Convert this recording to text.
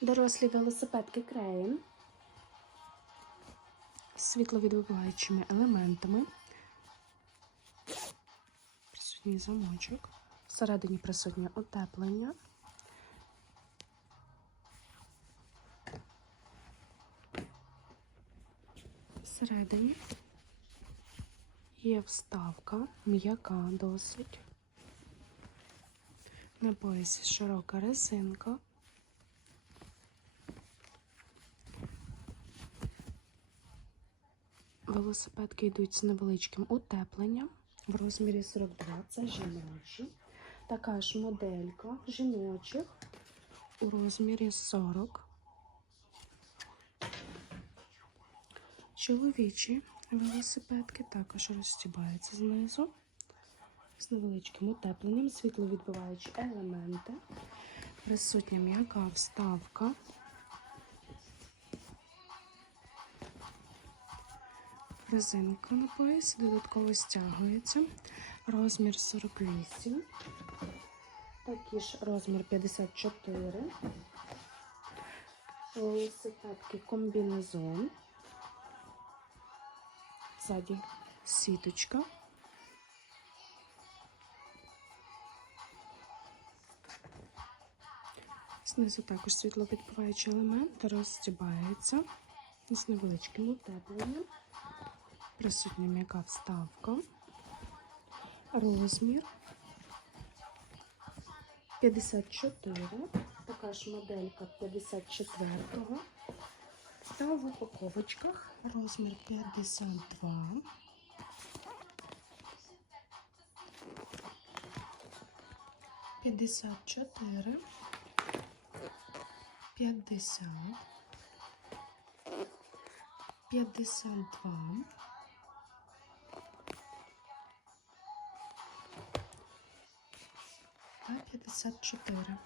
Дорослі велосипедки Крейн з світловідбиваючими елементами. Присутній замочок. Всередині присутнє утеплення. Всередині є вставка, м'яка досить. На поясі широка резинка. Велосипедки йдуть з невеличким утепленням в розмірі 42, це жіночі. Така ж моделька жіночих у розмірі 40. Чоловічі велосипедки також розстібаються знизу з невеличким утепленням, світловідбиваючі елементи, присутня м'яка вставка. Резинка на поясі додатково стягується. Розмір 48. Такий ж розмір 54. Велосипедки комбінезон. Ззаді сіточка. Знизу також світлопідбиваючий елемент розстібається з невеличким утепленням. Присутня м'яка вставка. Розмір 54. Така ж моделька 54-го. Та в упаковочках розмір 52. П'ятдесят чотири, п'ятдесят, п'ятдесят два, та п'ятдесят чотири.